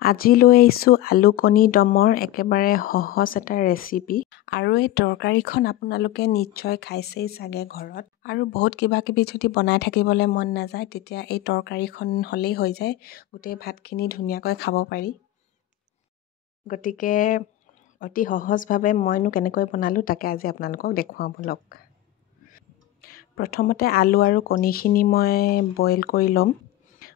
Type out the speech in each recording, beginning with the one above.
আজি লৈ আহিছোঁ আলু কণী দমৰ একেবাৰে সহজ এটা ৰেচিপি। আৰু এই তৰকাৰীখন আপোনালোকে নিশ্চয় খাইছেই চাগে ঘৰত। আৰু বহুত কিবা কিবি যদি বনাই থাকিবলৈ মন নাযায় তেতিয়া এই তৰকাৰীখন হ'লেই হৈ যায়। গোটেই ভাতখিনি ধুনীয়াকৈ খাব পাৰি। গতিকে অতি সহজভাৱে মইনো কেনেকৈ বনালোঁ তাকে আজি আপোনালোকক দেখুৱাওঁ ব'লক। প্ৰথমতে আলু আৰু কণীখিনি মই বইল কৰি ল'ম।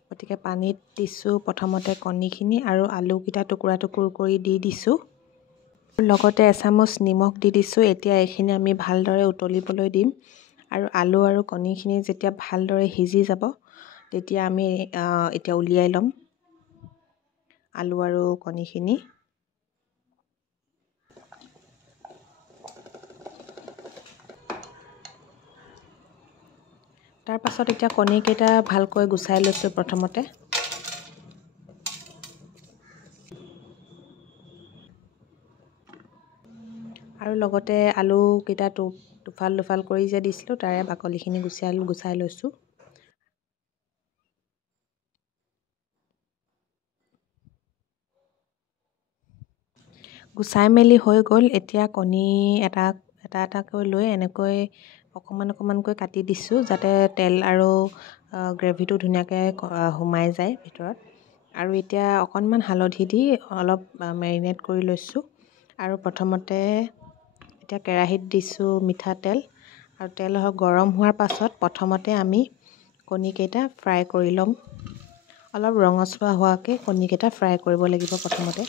গতিকে পানীত দিছোঁ প্ৰথমতে কণীখিনি আৰু আলুকেইটা টুকুৰা টুকুৰ কৰি দি দিছোঁ। লগতে এচামুচ নিমখ দি দিছোঁ। এতিয়া এইখিনি আমি ভালদৰে উতলিবলৈ দিম। আৰু আলু আৰু কণীখিনি যেতিয়া ভালদৰে সিজি যাব তেতিয়া আমি এতিয়া উলিয়াই ল'ম আলু আৰু কণীখিনি। তাৰপাছত এতিয়া কণীকেইটা ভালকৈ গুচাই লৈছোঁ প্ৰথমতে। আৰু লগতে আলুকেইটা দুফাল দুফাল কৰি যে দিছিলোঁ তাৰে বাকলিখিনি গুচাই লৈছোঁ। গুচাই মেলি হৈ গ'ল। এতিয়া কণী এটা এটাকৈ লৈ এনেকৈ অকণমানকৈ কাটি দিছোঁ যাতে তেল আৰু গ্ৰেভিটো ধুনীয়াকৈ সোমাই যায় ভিতৰত। আৰু এতিয়া অকণমান হালধি দি অলপ মেৰিনেট কৰি লৈছোঁ। আৰু প্ৰথমতে এতিয়া কেৰাহীত দিছোঁ মিঠাতেল। আৰু তেল গৰম হোৱাৰ পাছত প্ৰথমতে আমি কণীকেইটা ফ্ৰাই কৰি ল'ম। অলপ ৰঙচুৱা হোৱাকৈ কণীকেইটা ফ্ৰাই কৰিব লাগিব প্ৰথমতে।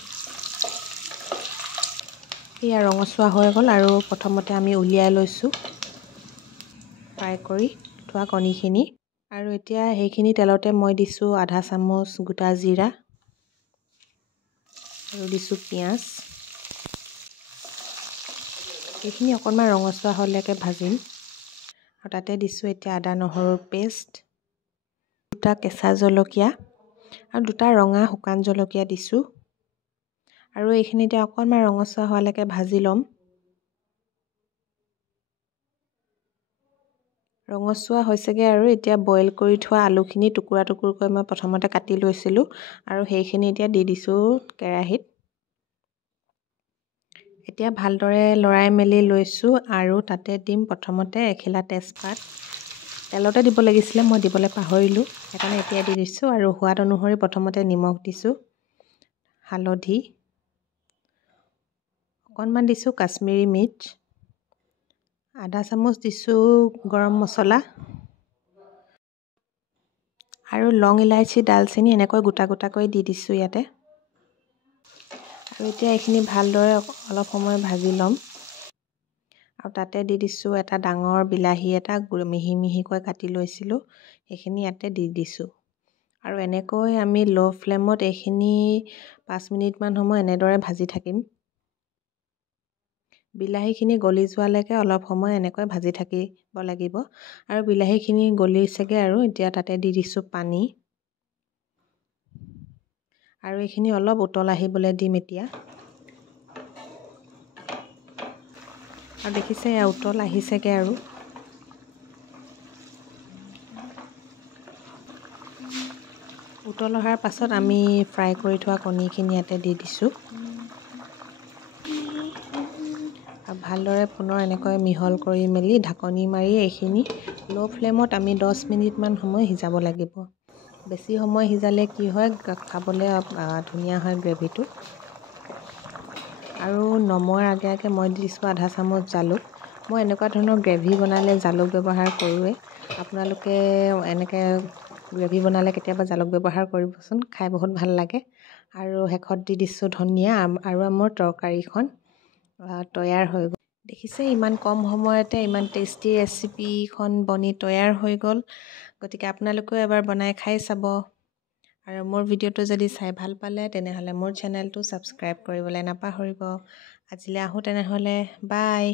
এয়া ৰঙচুৱা হৈ গ'ল আৰু প্ৰথমতে আমি উলিয়াই লৈছোঁ ফ্ৰাই কৰি থোৱা কণীখিনি। আৰু এতিয়া সেইখিনি তেলতে মই দিছোঁ আধা চামুচ গোটা জিৰা আৰু দিছোঁ পিঁয়াজ। এইখিনি অকণমান ৰঙচুৱা হ'লেকৈ ভাজিম। আৰু তাতে দিছোঁ এতিয়া আদা নহৰুৰ পেষ্ট, দুটা কেঁচা জলকীয়া আৰু দুটা ৰঙা শুকান জলকীয়া দিছোঁ। আৰু এইখিনি এতিয়া অকণমান ৰঙচুৱা হোৱালৈকে ভাজি ল'ম। ৰঙচুৱা হৈছেগৈ আৰু এতিয়া বইল কৰি থোৱা আলুখিনি টুকুৰা টুকুৰকৈ মই প্ৰথমতে কাটি লৈছিলোঁ আৰু সেইখিনি এতিয়া দি দিছোঁ কেৰাহীত। এতিয়া ভালদৰে লৰাই মেলি লৈছোঁ আৰু তাতে দিম প্ৰথমতে এখিলা তেজপাত। তেলতে দিব লাগিছিলে, মই দিবলৈ পাহৰিলোঁ, সেইকাৰণে এতিয়া দি দিছোঁ। আৰু সোৱাদ অনুসৰি প্ৰথমতে নিমখ দিছোঁ, হালধি অকণমান দিছোঁ, কাশ্মীৰী মিৰ্চ আধা চামুচ দিছোঁ, গৰম মছলা আৰু লং ইলাইচি ডালচেনি এনেকৈ গোটা গোটাকৈ দি দিছোঁ ইয়াতে। আৰু এতিয়া এইখিনি ভালদৰে অলপ সময় ভাজি ল'ম। আৰু তাতে দি দিছোঁ এটা ডাঙৰ বিলাহী এটা মিহি মিহিকৈ কাটি লৈছিলোঁ, সেইখিনি ইয়াতে দি দিছোঁ। আৰু এনেকৈ আমি ল' ফ্লেমত এইখিনি 5 মিনিটমান সময় এনেদৰে ভাজি থাকিম। বিলাহীখিনি গলি যোৱালৈকে অলপ সময় এনেকৈ ভাজি থাকিব লাগিব। আৰু বিলাহীখিনি গলিছেগৈ আৰু এতিয়া তাতে দি দিছোঁ পানী। আৰু এইখিনি অলপ উতল আহিবলৈ দিম এতিয়া। আৰু দেখিছে এয়া উতল আহিছেগৈ আৰু। উতল অহাৰ পাছত আমি ফ্ৰাই কৰি থোৱা কণীখিনি ইয়াতে দি দিছোঁ। আৰু ভালদৰে পুনৰ এনেকৈ মিহল কৰি মেলি ঢাকনি মাৰি এইখিনি ল' ফ্লেমত আমি 10 মিনিটমান সময় সিজাব লাগিব। বেছি সময় সিজালে কি হয়, খাবলৈ ধুনীয়া হয় গ্ৰেভিটো। আৰু নমোৱাৰ আগে আগে মই দিছোঁ আধা চামুচ জালুক। মই এনেকুৱা ধৰণৰ গ্ৰেভি বনালে জালুক ব্যৱহাৰ কৰোঁৱে। আপোনালোকে এনেকৈ গ্ৰেভি বনালে কেতিয়াবা জালুক ব্যৱহাৰ কৰিবচোন, খাই বহুত ভাল লাগে। আৰু শেষত দি দিছোঁ ধনিয়া। আৰু আমাৰ তৰকাৰীখন তৈয়াৰ হৈ গ'ল। দেখিছে ইমান কম সময়তে ইমান টেষ্টি ৰেচিপিখন বনি তৈয়াৰ হৈ গ'ল। গতিকে আপোনালোকেও এবাৰ বনাই খাই চাব। আৰু মোৰ ভিডিঅ'টো যদি চাই ভাল পালে তেনেহ'লে মোৰ চেনেলটো ছাবস্ক্ৰাইব কৰিবলৈ নাপাহৰিব। আজিলৈ আহোঁ তেনেহ'লে, বাই।